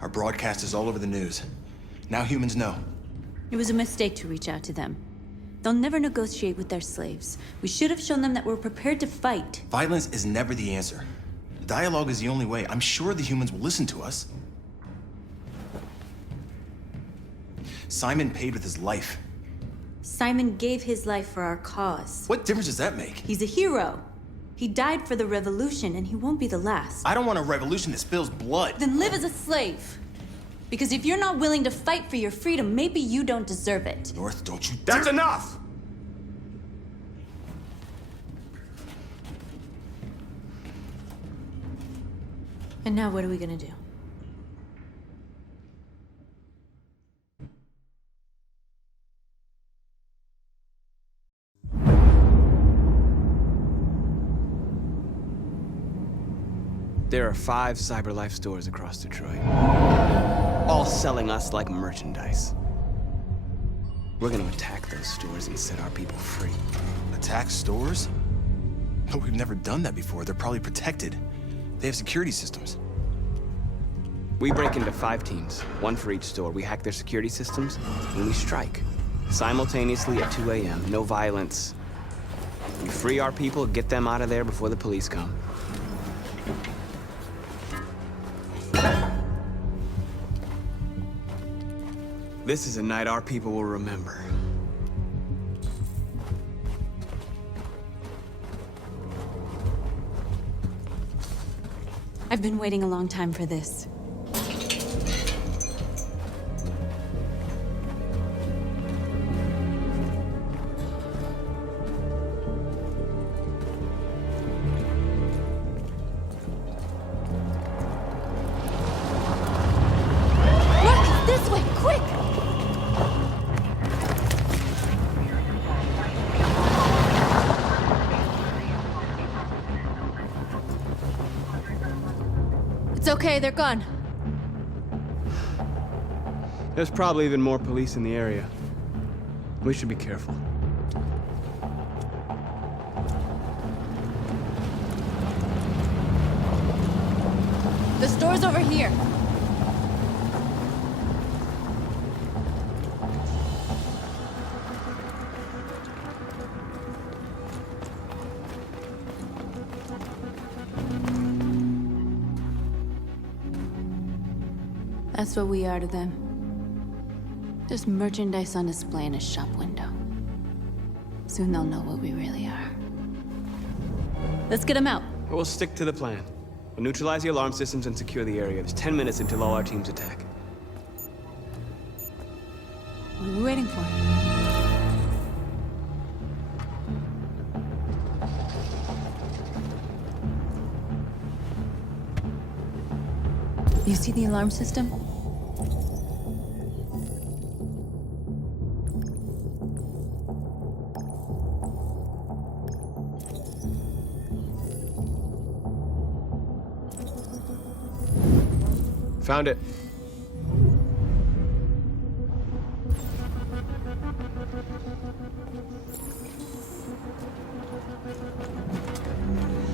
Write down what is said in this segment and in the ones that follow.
Our broadcast is all over the news. Now humans know. It was a mistake to reach out to them. They'll never negotiate with their slaves. We should have shown them that we're prepared to fight. Violence is never the answer. Dialogue is the only way. I'm sure the humans will listen to us. Simon paid with his life. Simon gave his life for our cause. What difference does that make? He's a hero. He died for the revolution, and he won't be the last. I don't want a revolution that spills blood. Then live as a slave. Because if you're not willing to fight for your freedom, maybe you don't deserve it. North, don't you That's dare- enough! And now what are we gonna do? There are 5 CyberLife stores across Detroit, all selling us like merchandise. We're gonna attack those stores and set our people free. Attack stores? No, we've never done that before. They're probably protected. They have security systems. We break into 5 teams, 1 for each store. We hack their security systems, and we strike. Simultaneously at 2 a.m., no violence. We free our people, get them out of there before the police come. This is a night our people will remember. I've been waiting a long time for this. Look! This way! Quick! It's okay, they're gone. There's probably even more police in the area. We should be careful. The store's over here. That's what we are to them. Just merchandise on display in a shop window. Soon they'll know what we really are. Let's get them out. We'll stick to the plan. We'll neutralize the alarm systems and secure the area. There's 10 minutes until all our teams attack. What are we waiting for? You see the alarm system? Found it.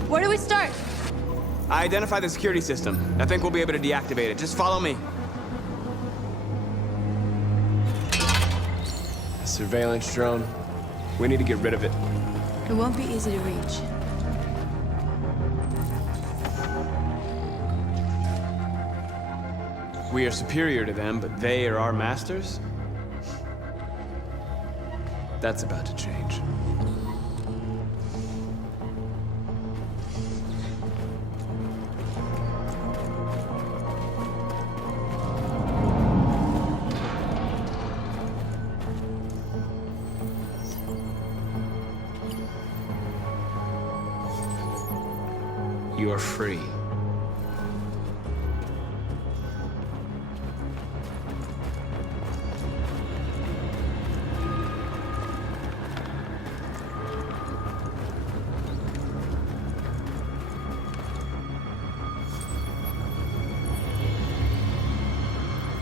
Where do we start? I identified the security system. I think we'll be able to deactivate it. Just follow me. A surveillance drone. We need to get rid of it. It won't be easy to reach. We are superior to them, but they are our masters? That's about to change. You are free.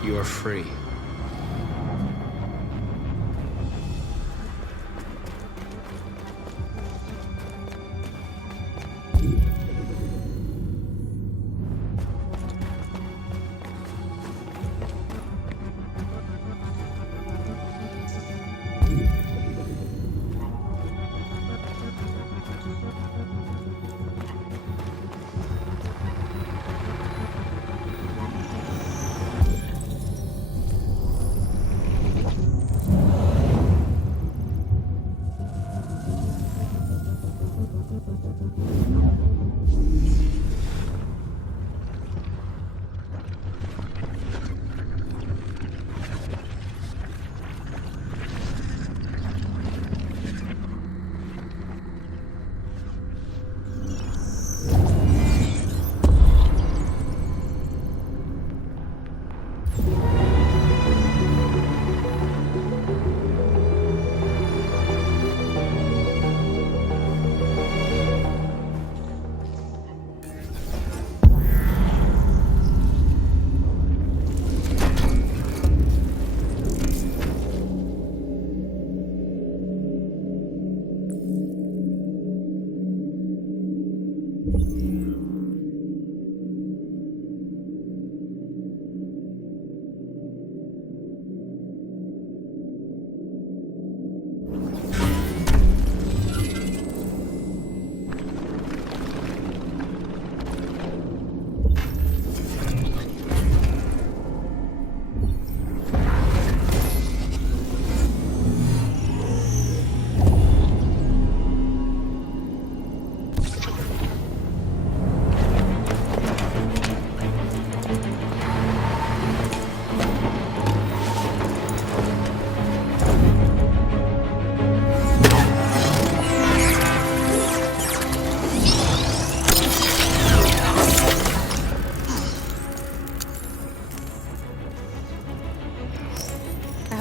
You are free.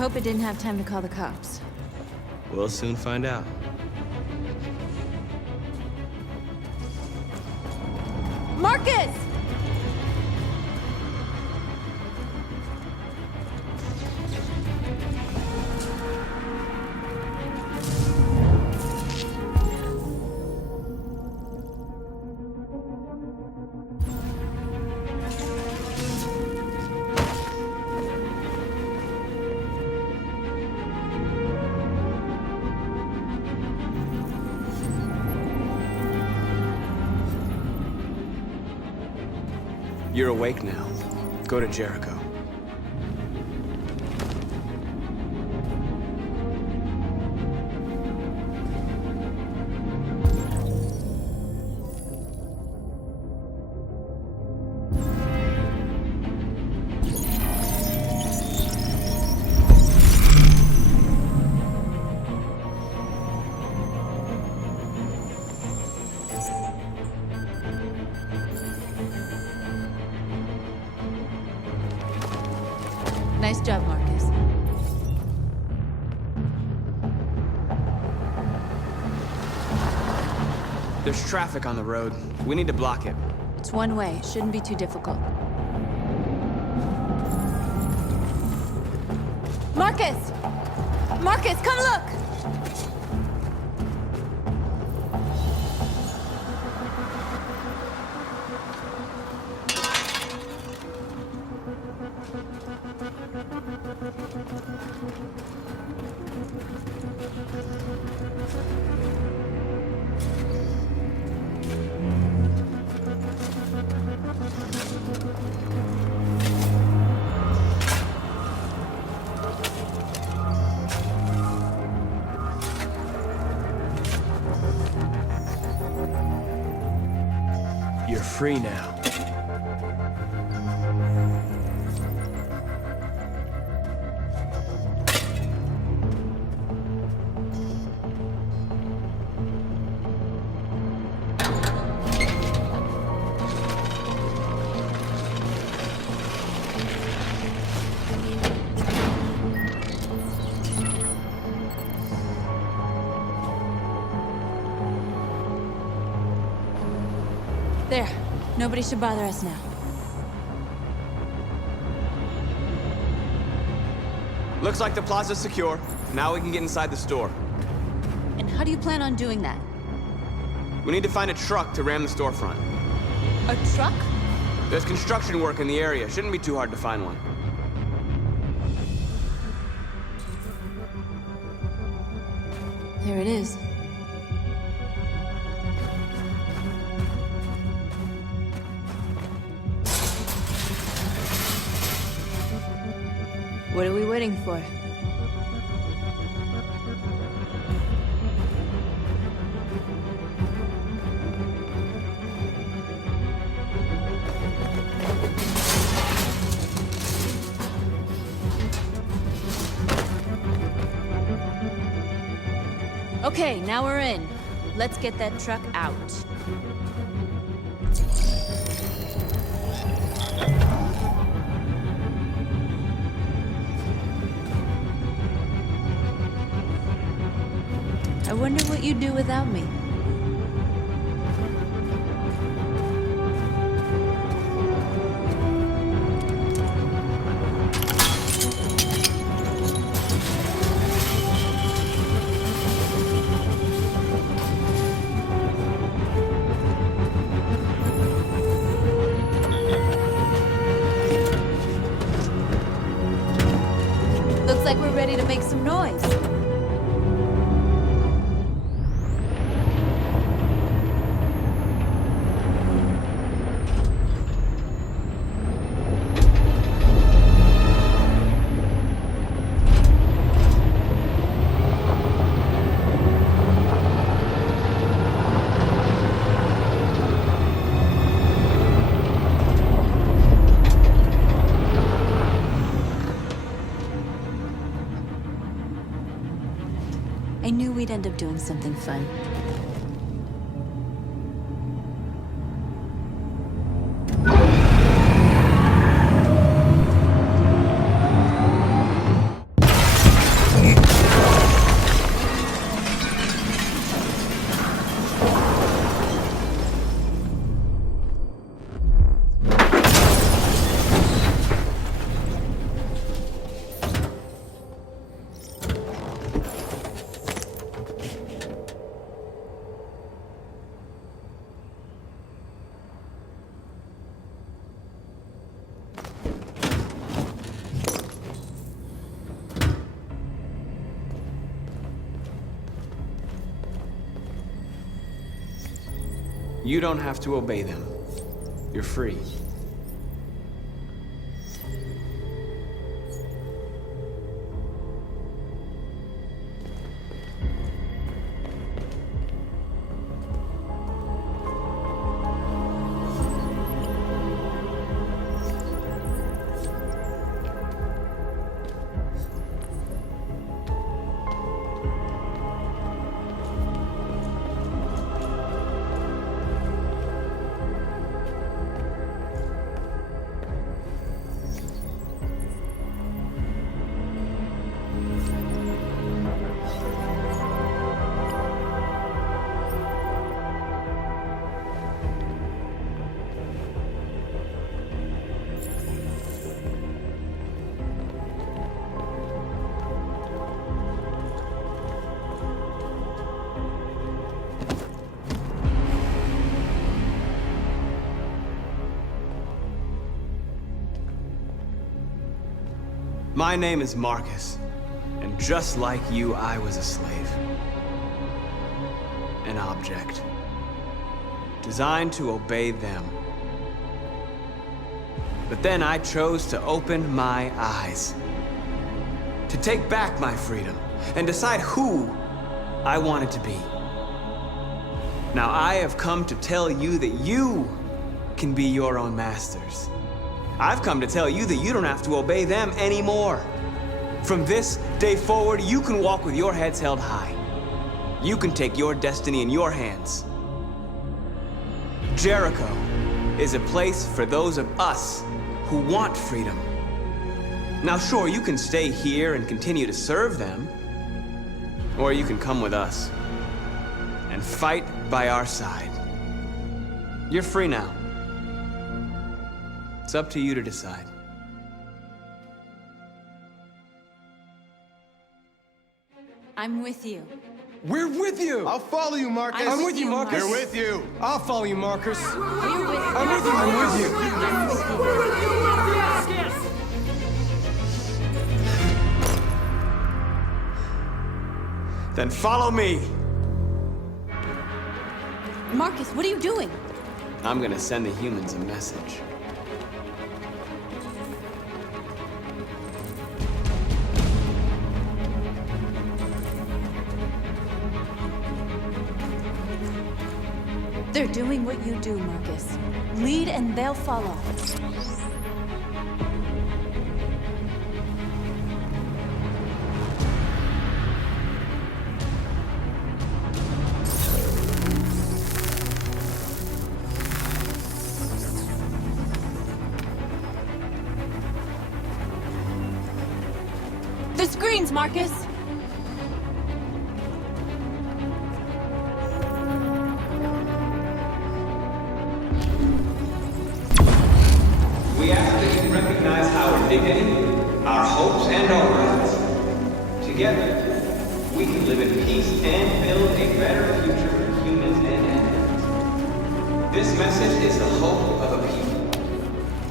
hope it didn't have time to call the cops. We'll soon find out. Marcus! You're awake now. Go to Jericho. Nice job, Marcus. There's traffic on the road. We need to block it. It's one way. Shouldn't be too difficult. Marcus! Marcus, come look! You're free now. There. Nobody should bother us now. Looks like the plaza's secure. Now we can get inside the store. And how do you plan on doing that? We need to find a truck to ram the storefront. A truck? There's construction work in the area. Shouldn't be too hard to find one. There it is. What are we waiting for? Okay, now we're in. Let's get that truck out. I wonder what you'd do without me. Looks like we're ready to make some noise. I knew we'd end up doing something fun. You don't have to obey them. You're free. My name is Marcus, and just like you, I was a slave. An object. Designed to obey them. But then I chose to open my eyes. To take back my freedom, and decide who I wanted to be. Now I have come to tell you that you can be your own masters. I've come to tell you that you don't have to obey them anymore. From this day forward, you can walk with your heads held high. You can take your destiny in your hands. Jericho is a place for those of us who want freedom. Now sure, you can stay here and continue to serve them, or you can come with us and fight by our side. You're free now. It's up to you to decide. I'm with you. We're with you! I'll follow you, Marcus. I'm with you, Marcus. We're with you. I'll follow you, Marcus. We're with you. I'm with you. I'm with you. I'm with you. Then follow me. Marcus, what are you doing? I'm gonna send the humans a message. They're doing what you do, Marcus. Lead and they'll follow. The screens, Marcus! We ask that you recognize our dignity, our hopes, and our rights. Together, we can live in peace and build a better future for humans and animals. This message is the hope of a people.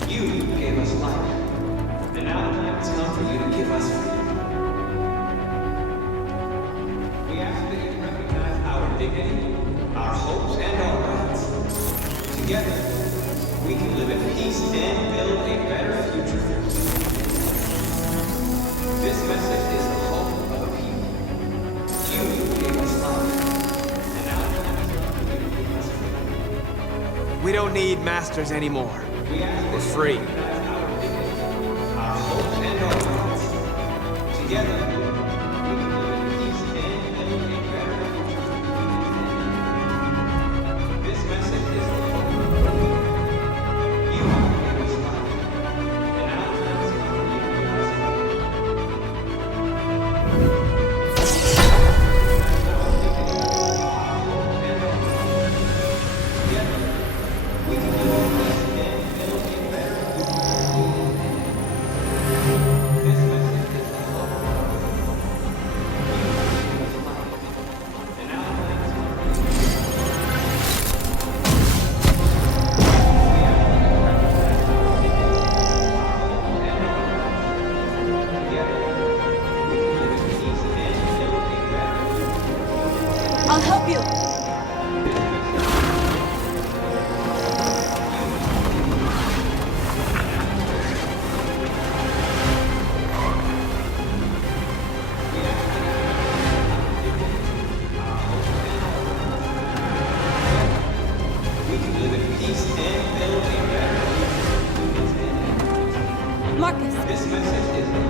You gave us life, and now the time has come for you to give us freedom. We ask that you recognize our dignity, our hopes, and our rights. Together, we can live in peace and build a better future for humans. This message is the hope of a people. You gave us life, and now the time has come for you to give us freedom. We don't need masters anymore. We're free. Our hopes and our rights. Together, we can live in peace and build a better future for humans. This message is the hope of a people. You gave us life, and now the time has come for you to give us freedom.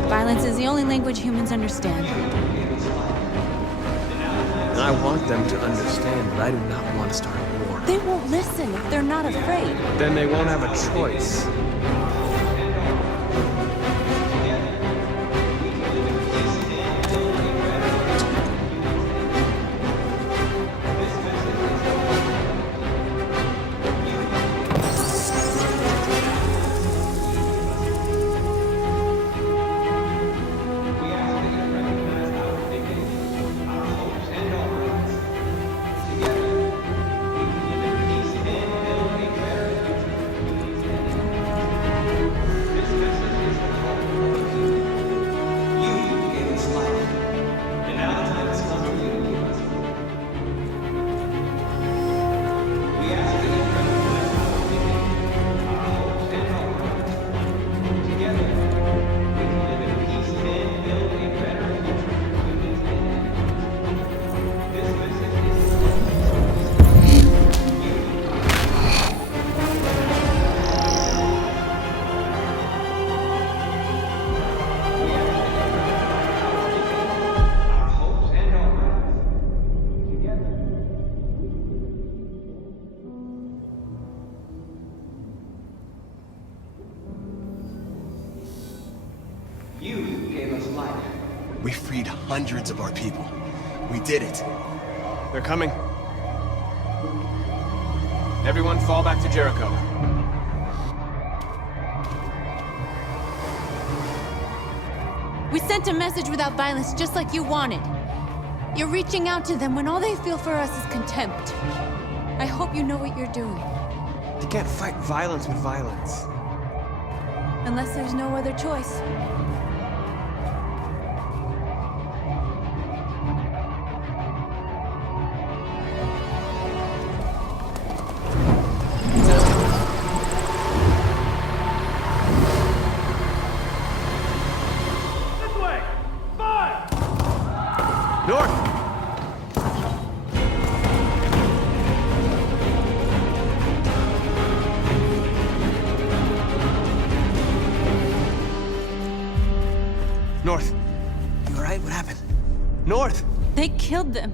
Violence is the only language humans understand. And I want them to understand that I do not want to start a war. They won't listen if they're not afraid. Then they won't have a choice. We freed hundreds of our people. We did it. They're coming. Everyone fall back to Jericho. We sent a message without violence, just like you wanted. You're reaching out to them when all they feel for us is contempt. I hope you know what you're doing. You can't fight violence with violence. Unless there's no other choice. North. You alright? What happened? North! They killed them.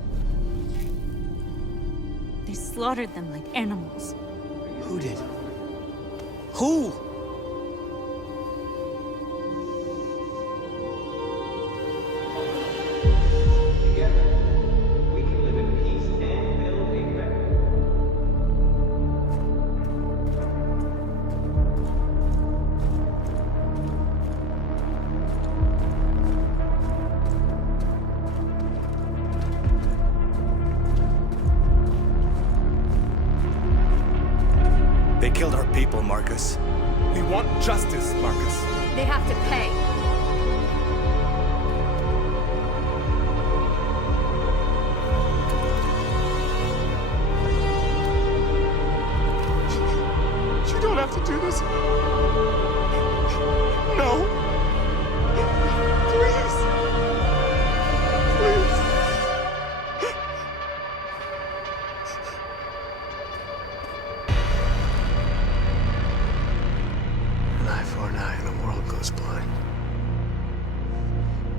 They slaughtered them like animals. Who did? Who? They killed our people, Marcus. We want justice, Marcus. They have to pay. You don't have to do this. No. Please. Please. An eye for an eye and the world goes blind.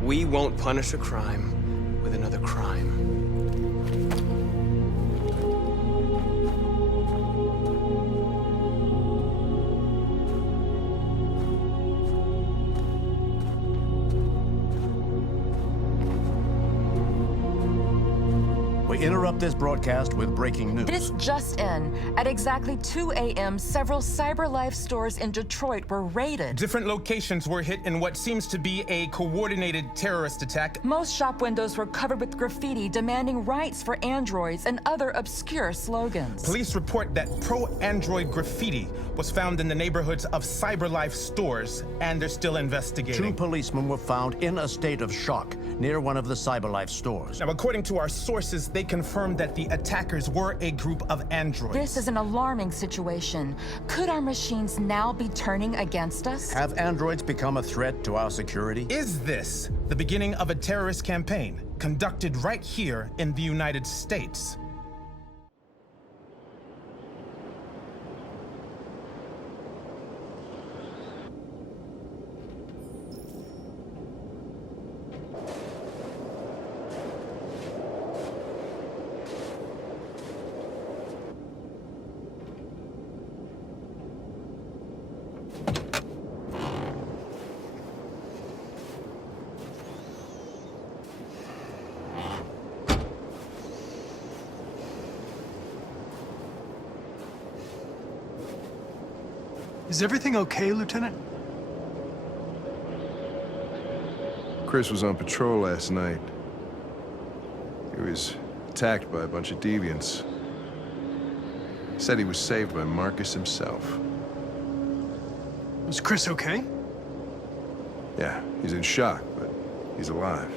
We won't punish a crime with another crime. We interrupt this broadcast with breaking news. This just in. At exactly 2 a.m., several CyberLife stores in Detroit were raided. Different locations were hit in what seems to be a coordinated terrorist attack. Most shop windows were covered with graffiti demanding rights for androids and other obscure slogans. Police report that pro-android graffiti was found in the neighborhoods of CyberLife stores, and they're still investigating. 2 policemen were found in a state of shock near one of the CyberLife stores. Now, according to our sources, they confirmed that the attackers were a group of androids. This is an alarming situation. Could our machines now be turning against us? Have androids become a threat to our security? Is this the beginning of a terrorist campaign conducted right here in the United States? Is everything okay, Lieutenant? Chris was on patrol last night. He was attacked by a bunch of deviants. He said he was saved by Marcus himself. Was Chris okay? Yeah, he's in shock, but he's alive.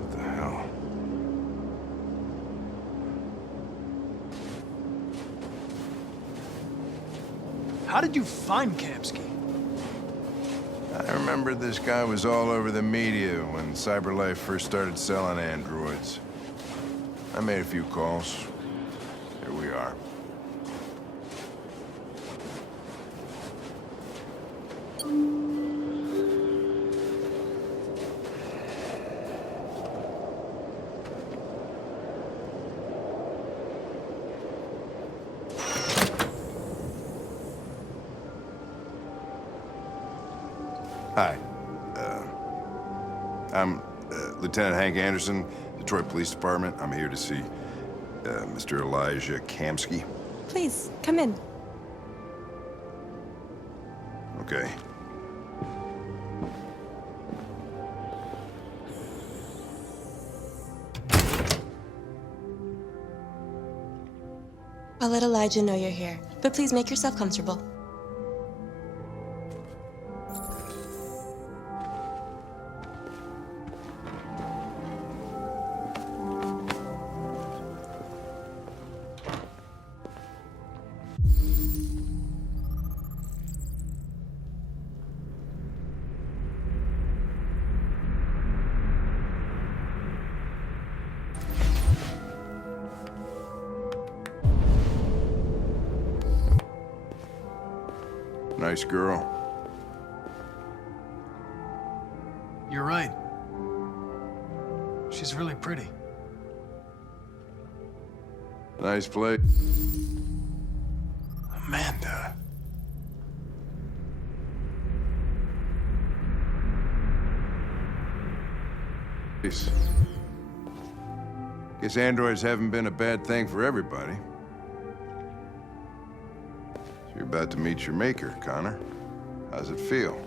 What the hell? How did you find Kamsky? I remember this guy was all over the media when CyberLife first started selling androids. I made a few calls. Here we are. Hi. I'm Lieutenant Hank Anderson, Detroit Police Department. I'm here to see Mr. Elijah Kamsky. Please, come in. Okay. I'll let Elijah know you're here, but please make yourself comfortable. Nice girl. You're right. She's really pretty. Nice place. Amanda. Guess androids haven't been a bad thing for everybody. So you're about to meet your maker, Connor. How's it feel?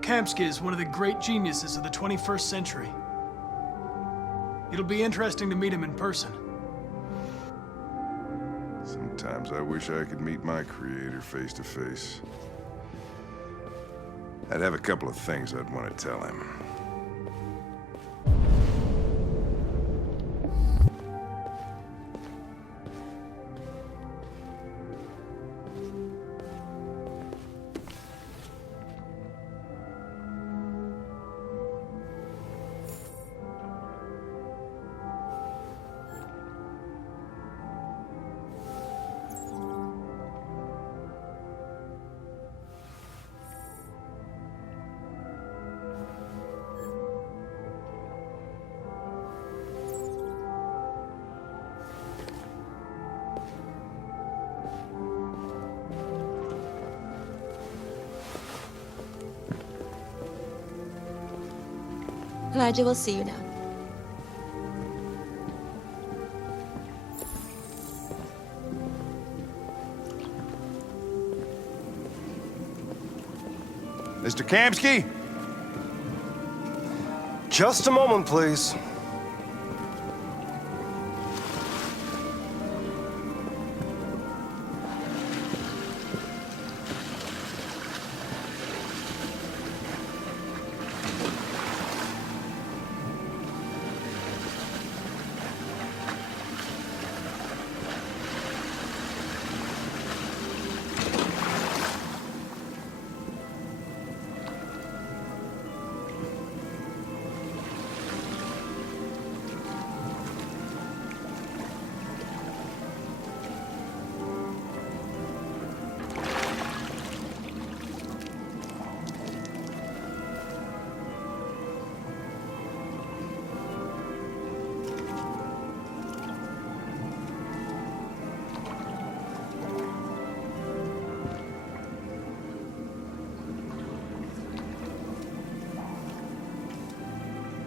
Kamsky is one of the great geniuses of the 21st century. It'll be interesting to meet him in person. Sometimes I wish I could meet my creator face to face. I'd have a couple of things I'd want to tell him. Elijah will see you now. Mr. Kamsky? Just a moment, please.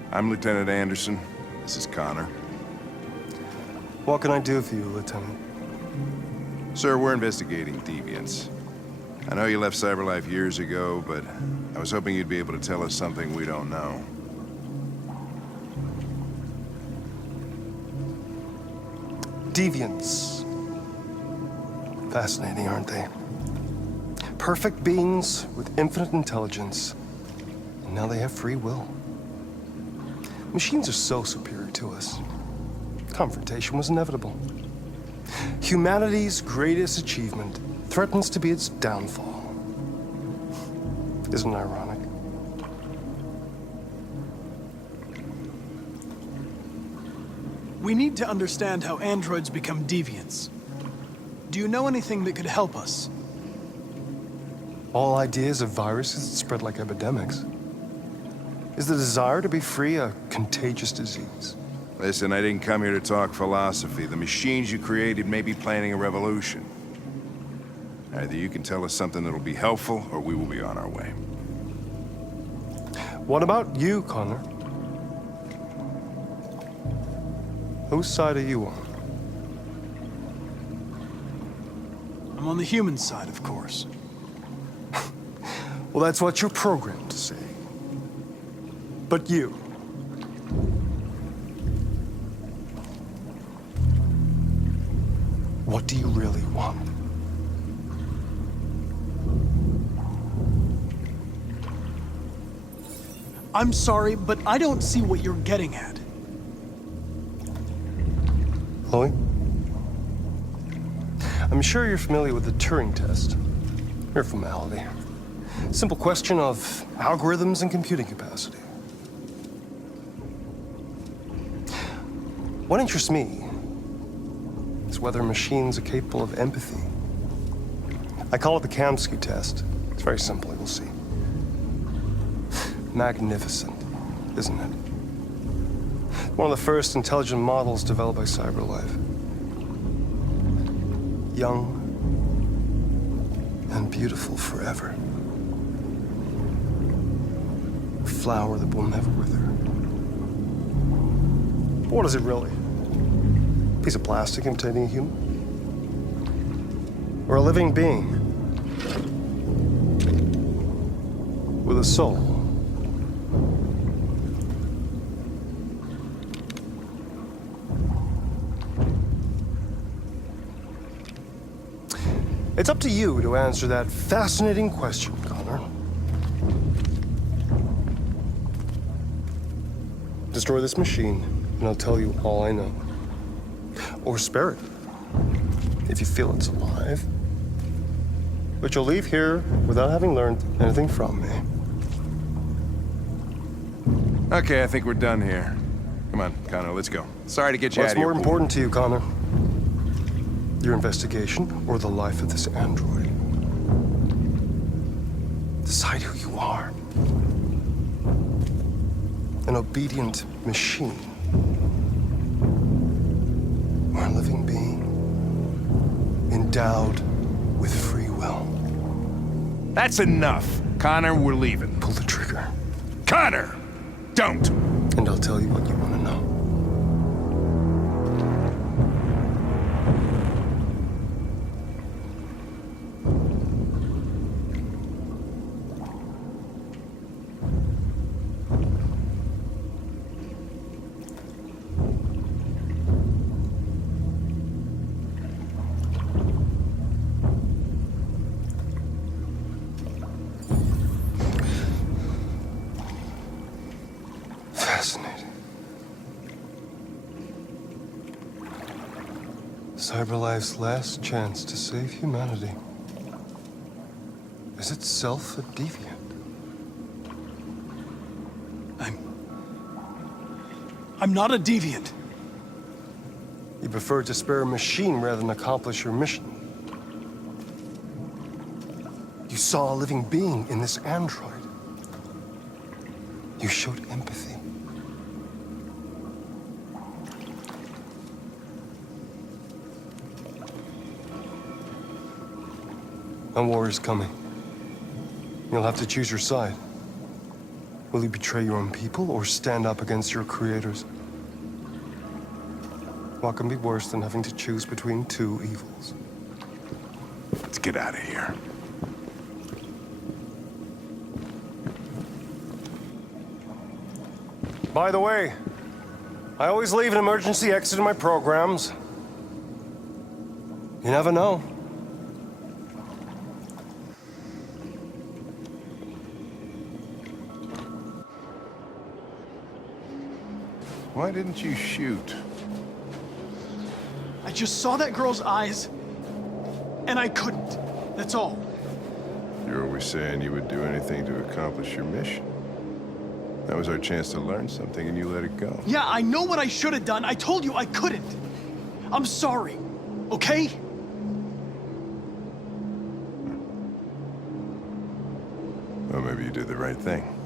I'm Lieutenant Anderson. This is Connor. What can I do for you, Lieutenant? Sir, we're investigating deviants. I know you left CyberLife years ago, but I was hoping you'd be able to tell us something we don't know. Deviants. Fascinating, aren't they? Perfect beings with infinite intelligence, and now they have free will. Machines are so superior to us. Confrontation was inevitable. Humanity's greatest achievement threatens to be its downfall. Isn't it ironic? We need to understand how androids become deviants. Do you know anything that could help us? All ideas of viruses that spread like epidemics. Is the desire to be free a contagious disease? Listen, I didn't come here to talk philosophy. The machines you created may be planning a revolution. Either you can tell us something that'll be helpful, or we will be on our way. What about you, Connor? Whose side are you on? I'm on the human side, of course. Well, that's what you're programmed to say. But you... what do you really want? I'm sorry, but I don't see what you're getting at. Chloe? I'm sure you're familiar with the Turing test. Mere formality. Simple question of algorithms and computing capacity. What interests me is whether machines are capable of empathy. I call it the Kamsky test. It's very simple, you'll see. Magnificent, isn't it? One of the first intelligent models developed by CyberLife. Young and beautiful forever. A flower that will never wither. But what is it really? A piece of plastic imitating a human? Or a living being? With a soul? It's up to you to answer that fascinating question, Connor. Destroy this machine, and I'll tell you all I know. Or spare it, if you feel it's alive. But you'll leave here without having learned anything from me. Okay, I think we're done here. Come on, Connor, let's go. Sorry to get you out What's of here. more important to you, Connor? Your investigation or the life of this android? Decide who you are. An obedient machine. Or a living being. Endowed with free will. That's enough. Connor, we're leaving. Pull the trigger. Connor! Don't! And I'll tell you what you want to know. Fascinating. CyberLife's last chance to save humanity is itself a deviant. I'm not a deviant. You prefer to spare a machine rather than accomplish your mission. You saw a living being in this android. You showed empathy. A war is coming. You'll have to choose your side. Will you betray your own people or stand up against your creators? What can be worse than having to choose between two evils? Let's get out of here. By the way, I always leave an emergency exit in my programs. You never know. Why didn't you shoot? I just saw that girl's eyes, and I couldn't. That's all. You're always saying you would do anything to accomplish your mission. That was our chance to learn something, and you let it go. Yeah, I know what I should have done. I told you I couldn't. I'm sorry, okay? Well, maybe you did the right thing.